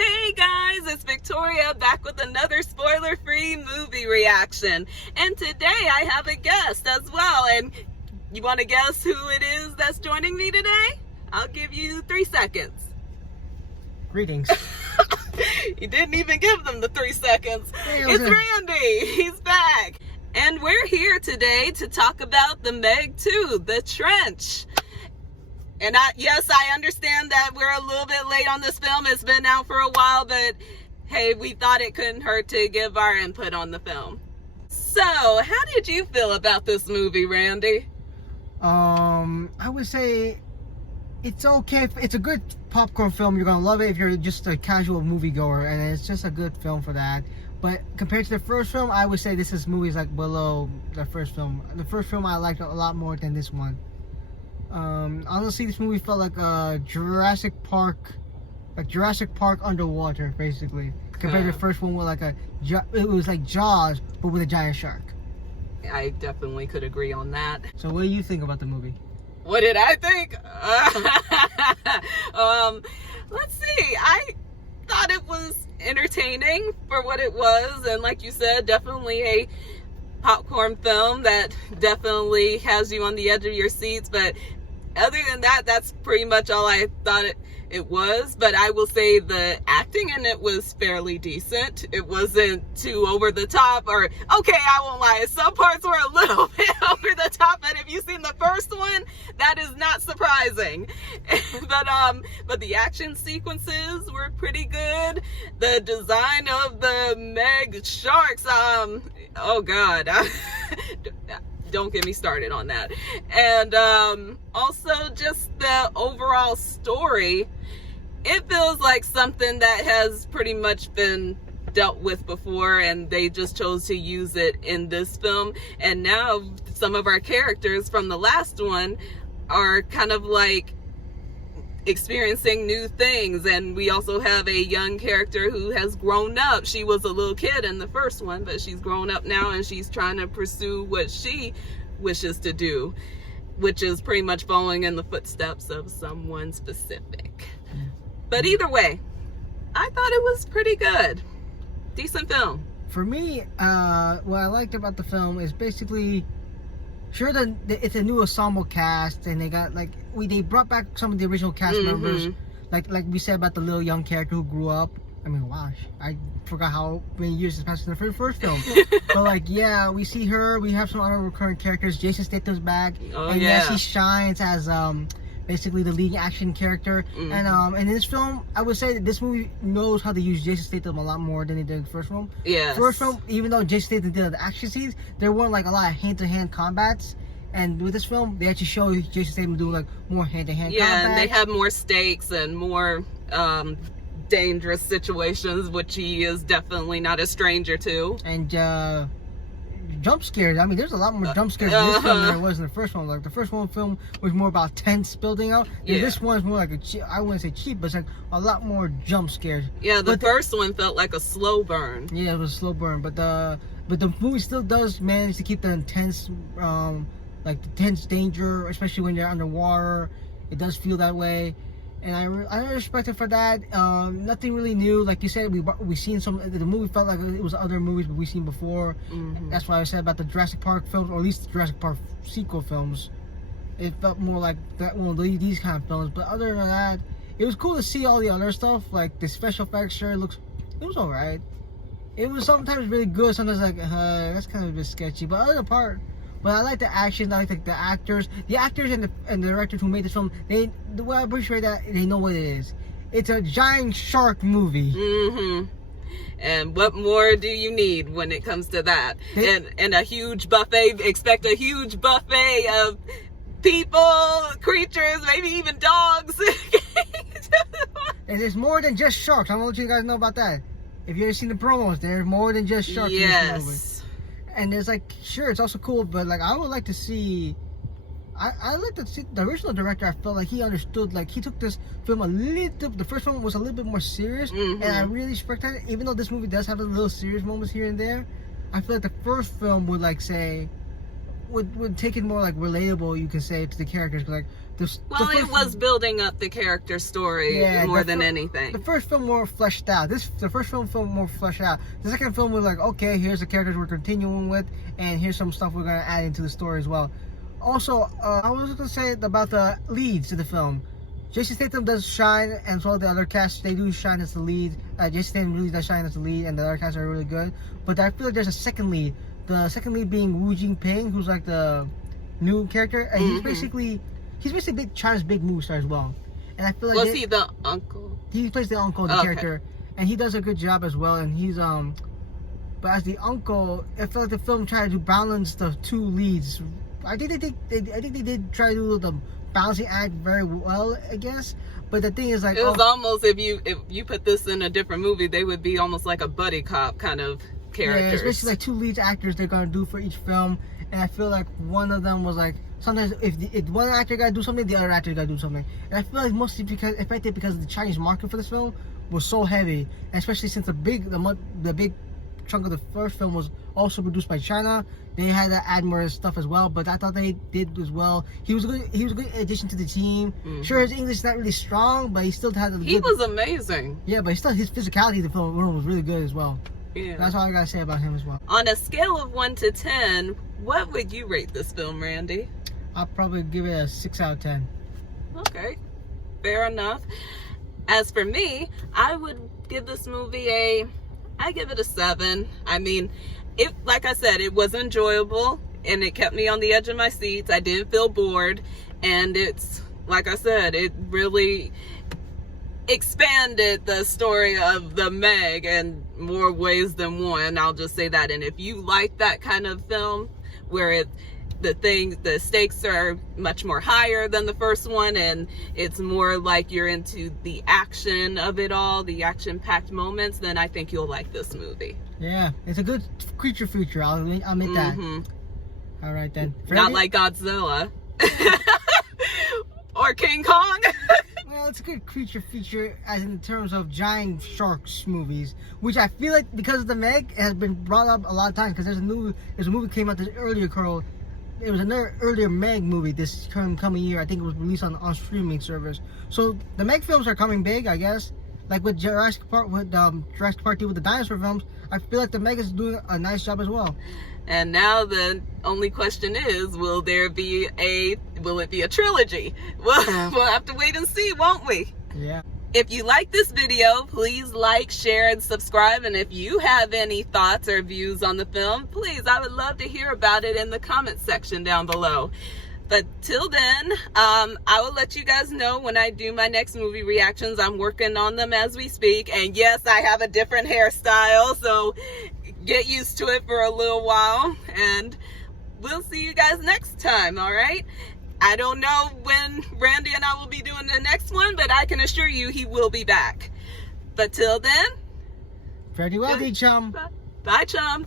Hey guys, it's Victoria back with another spoiler-free movie reaction. And today I have a guest as well. And you want to guess who it is that's joining me today? I'll give you 3 seconds. Greetings. You didn't even give them the 3 seconds. Hey, it's Randy. He's back. And we're here today to talk about the Meg 2, The Trench. And yes, I understand that we're a little bit late on this film. It's been out for a while, but hey, we thought it couldn't hurt to give our input on the film. So, how did you feel about this movie, Randy? I would say it's okay. It's a good popcorn film. You're gonna love it if you're just a casual moviegoer, and it's just a good film for that. But compared to the first film, I would say this movie is like below the first film. The first film I liked a lot more than this one. Honestly, this movie felt like Jurassic Park underwater, basically. Compared to the first one, with it was like Jaws, but with a giant shark. I definitely could agree on that. So, what do you think about the movie? What did I think? Let's see. I thought it was entertaining for what it was, and like you said, definitely a popcorn film that definitely has you on the edge of your seats. But other than that, that's pretty much all I thought it was. But I will say the acting in it was fairly decent. It wasn't too over the top, or okay, I won't lie, some parts were a little bit over the top, and if you've seen the first one, that is not surprising. But the action sequences were pretty good. The design of the Meg sharks, oh god, don't get me started on that. And also just the overall story, it feels like something that has pretty much been dealt with before, and they just chose to use it in this film. And now some of our characters from the last one are kind of like experiencing new things, and we also have a young character who has grown up. She was a little kid in the first one, but she's grown up now, and she's trying to pursue what she wishes to do, which is pretty much following in the footsteps of someone specific. But either way, I thought it was pretty good. Decent film. For me, what I liked about the film is basically, sure, it's a new ensemble cast, and they brought back some of the original cast members, like we said about the little young character who grew up. I mean, wow, I forgot how many years has passed in the first film. But yeah, we see her. We have some other recurring characters. Jason Statham's back, and yeah, she shines as basically the lead action character. And in this film, I would say that this movie knows how to use Jason Statham a lot more than they did in the first film. Yeah. First film, even though Jason Statham did the action scenes, there weren't like a lot of hand-to-hand combats. And with this film, they actually show Jason Statham doing like more hand-to-hand combat. Yeah, and they have more stakes and more dangerous situations, which he is definitely not a stranger to. And jump scares. I mean, there's a lot more jump scares in this film than there was in the first one. Like the first one film was more about tense building up. Yeah. This one's more like I wouldn't say cheap, but it's like a lot more jump scares. Yeah, the first one felt like a slow burn. Yeah, it was a slow burn, but the movie still does manage to keep the intense, like the tense danger, especially when you're underwater. It does feel that way. And I respect it for that. Nothing really new, like you said. We seen the movie felt like it was other movies we've seen before. That's why I said about the Jurassic Park films, or at least the Jurassic Park sequel films. It felt more like that one of these kind of films. But other than that, it was cool to see all the other stuff, like the special effects. Sure, it was alright. It was sometimes really good, sometimes like that's kind of a bit sketchy. But other part. But I like the action. I like the actors. The actors and the directors who made this film, I'm pretty sure that they know what it is. It's a giant shark movie. And what more do you need when it comes to that? And a huge buffet. Expect a huge buffet of people, creatures, maybe even dogs. And it's more than just sharks. I want you guys to know about that. If you ever seen the promos, there's more than just sharks in this movie. And there's like, sure, it's also cool, but like I would like to see, I like to see the original director. I felt like he understood, like he took this film the first one was a little bit more serious, and I really respect that. Even though this movie does have a little serious moments here and there, I feel like the first film would like say, would take it more like relatable, you can say, to the characters. Like Well, it was building up the character story more than anything. The first film more fleshed out. The first film more fleshed out. The second film was like, okay, here's the characters we're continuing with, and here's some stuff we're gonna add into the story as well. Also, I was gonna say about the leads in the film. Jason Statham does shine, and so the other cast, they do shine as the lead. Jason Statham really does shine as the lead, and the other cast are really good. But I feel like there's a second lead. The second lead being Wu Jingping, who's like the new character, and he's basically China's big movie star as well. And I feel like was he the uncle? He plays the uncle, the character, and he does a good job as well. And he's but as the uncle, I feel like the film tried to balance the two leads. I think they did try to do the balancing act very well, I guess. But the thing is, like, it was almost if you put this in a different movie, they would be almost like a buddy cop kind of characters. Yeah, especially like two lead actors they're gonna do for each film, and I feel like one of them was like sometimes if one actor gotta do something, the other actor gotta do something. And I feel like mostly because the Chinese market for this film was so heavy, and especially since the big chunk of the first film was also produced by China. They had to add more stuff as well, but I thought they did as well. He was a good addition to the team. Sure, his English is not really strong, but he still had He was amazing. Yeah, but his physicality in the film was really good as well. Yeah. That's all I gotta say about him as well. On a scale of 1 to 10, what would you rate this film, Randy? I'll probably give it a 6 out of 10. Okay, fair enough. As for me, I would give this movie I give it a 7. I mean, like I said, it was enjoyable and it kept me on the edge of my seats. I didn't feel bored, and it's, like I said, it really expanded the story of the Meg in more ways than one. I'll just say that. And if you like that kind of film where the stakes are much more higher than the first one, and it's more like you're into the action of it all, the action-packed moments, then I think you'll like this movie. Yeah, it's a good creature feature. I'll admit that. All right then. Not like Godzilla or King Kong. Well, it's a good creature feature as in terms of giant sharks movies, which I feel like because of the Meg, it has been brought up a lot of times because there's a movie came out this earlier, Carl. It was another earlier Meg movie this coming year. I think it was released on streaming service. So the Meg films are coming big, I guess. Like with Jurassic Park 2 with the dinosaur films, I feel like the Meg is doing a nice job as well. And now the only question is, will it be a trilogy? We'll have to wait and see, won't we? Yeah. If you like this video, please like, share, and subscribe. And if you have any thoughts or views on the film, please, I would love to hear about it in the comment section down below. But till then, I will let you guys know when I do my next movie reactions. I'm working on them as we speak. And yes, I have a different hairstyle, so get used to it for a little while. And we'll see you guys next time, all right? I don't know when Randy and I will be doing the next one, but I can assure you he will be back. But till then, Very well, chum. Bye, chum.